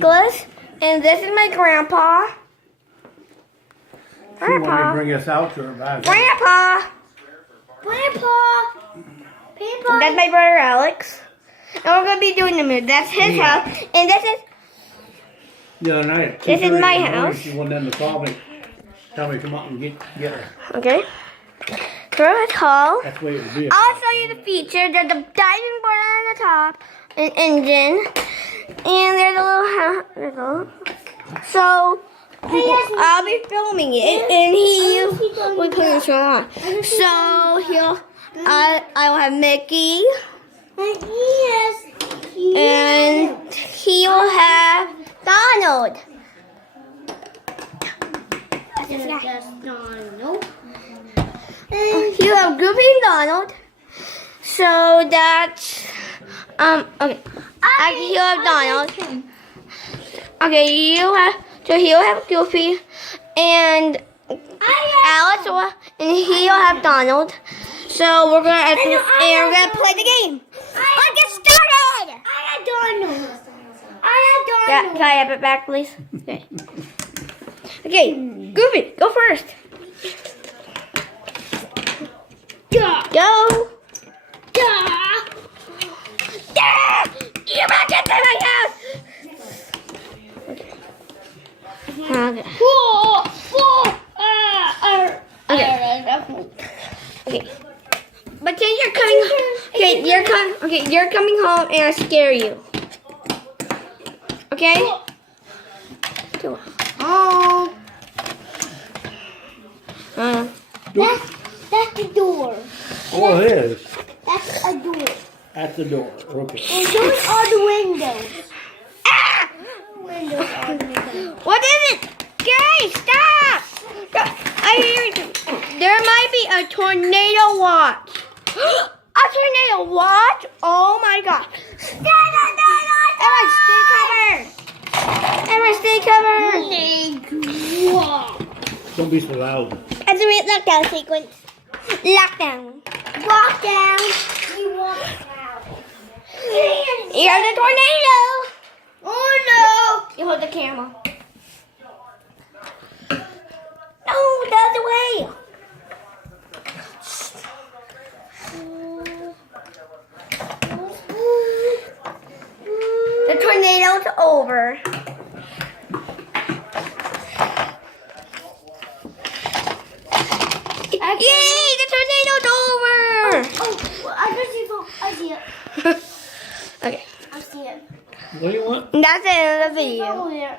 Nicholas, and this is my grandpa. She wanted to bring us out to her back. Grandpa! That's my brother Alex. And we're going to be doing the move. That's his house. And this is... The other night. This is my house. She wanted them to call me. Tell me to come out and get her. Okay. Throw his hall. That's the way it would be. I'll show you the feature. There's a diving board on the top. An engine. And there's a little... So... I'll be filming it, and we put this on. So I will have Mickey, and he will have Donald. And he'll have Goofy and Donald. So that's okay. He'll have Donald. Okay, so he'll have Goofy, and Alex will, and he'll have Donald. So we're gonna play the game. Let's get started. Can I have it back, please? Okay. Okay, Goofy, go first. Go. You back into my house. Okay. Okay. But then you're coming. Okay, you're coming home, and I scare you. Okay. Oh. That's the door. Oh, it is. That's a door. At the door. Okay. And those are the windows. Ah! Windows are the windows. What is it? Guys, stop! I hear it. There might be a tornado watch. A tornado watch? Oh my god. Everyone stay covered. Don't be so loud. As a lockdown sequence. Lockdown. You walk out. Here's the tornado. Oh You hold the camera. No, the other way. The tornado's over. Yay, the tornado's over. Oh, I see it. Okay. I see it. What do you want? That's the end of the video. Over there.